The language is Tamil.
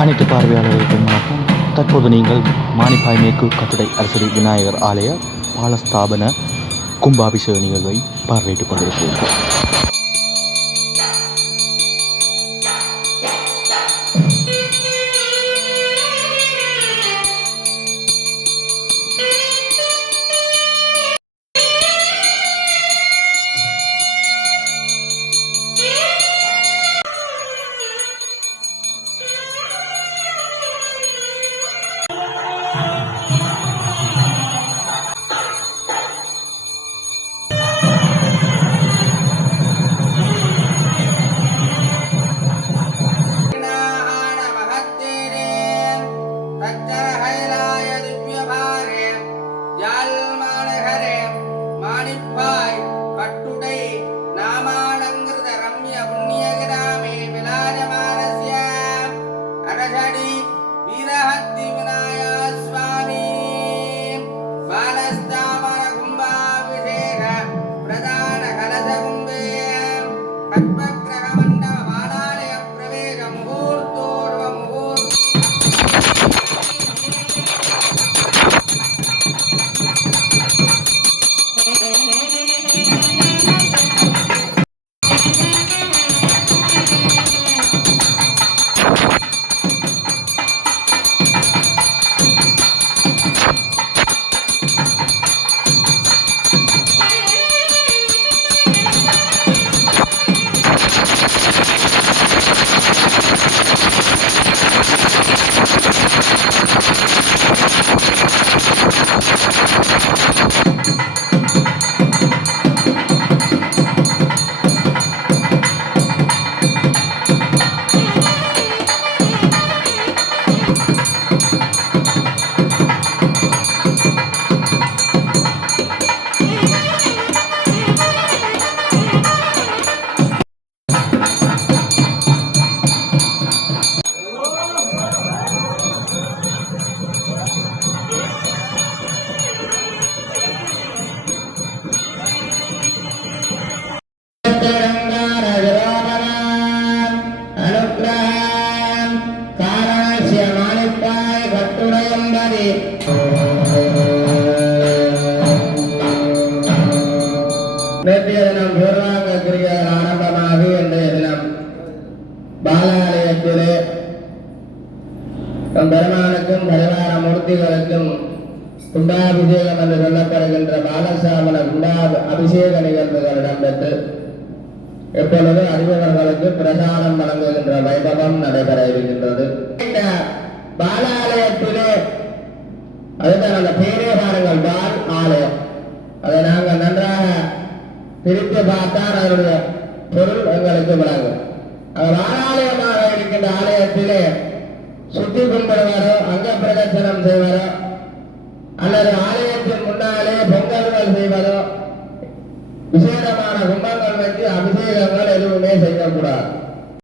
அனைத்து பார்வையாளர்களுக்கும் வணக்கம். தற்போது நீங்கள் மானிப்பாய் மேற்கு கட்டுடை அரசடி விநாயகர் ஆலய பாலஸ்தாபன கும்பாபிஷேக நிகழ்வை பார்வையிட்டுக் கொண்டிருக்கிறீர்கள். நேற்றைய தினம் பூர்வாங்க கிரிகள் ஆரம்பமாகி இன்றைய தினம் பாலாலயத்திலே பெருமானுக்கும் பரிவார மூர்த்திகளுக்கும் குண்டாபிஷேகம் என்று சொல்லப்படுகின்ற பாலசாமன குண்டா அபிஷேக நிகழ்வுகள் இடம்பெற்று எப்பொழுது அறிவர்களுக்கு பிரசாதம் வழங்குகின்ற வைபவம் நடைபெற இருக்கின்றது. இந்த பாலாலயத்திலே அதுதான் அந்த பேரே பாருங்கள், பால் ஆலயம். அதை நாங்கள் நன்றாக பிரித்து பார்த்தால் அதனுடைய பொருள் எங்களுக்கு விளங்கும். அவர் ஆலயமாக இருக்கின்ற ஆலயத்திலே சுத்தி கும்பிடுவாரோ, அங்க பிரதர்சனம் செய்வாரோ, அல்லது ஆலயத்தின் முன்னாலே பொங்கல்கள் செய்வதோ, விசேடமான கும்பங்கள் வச்சு அபிஷேகங்கள் எதுவுமே செய்யக்கூடாது.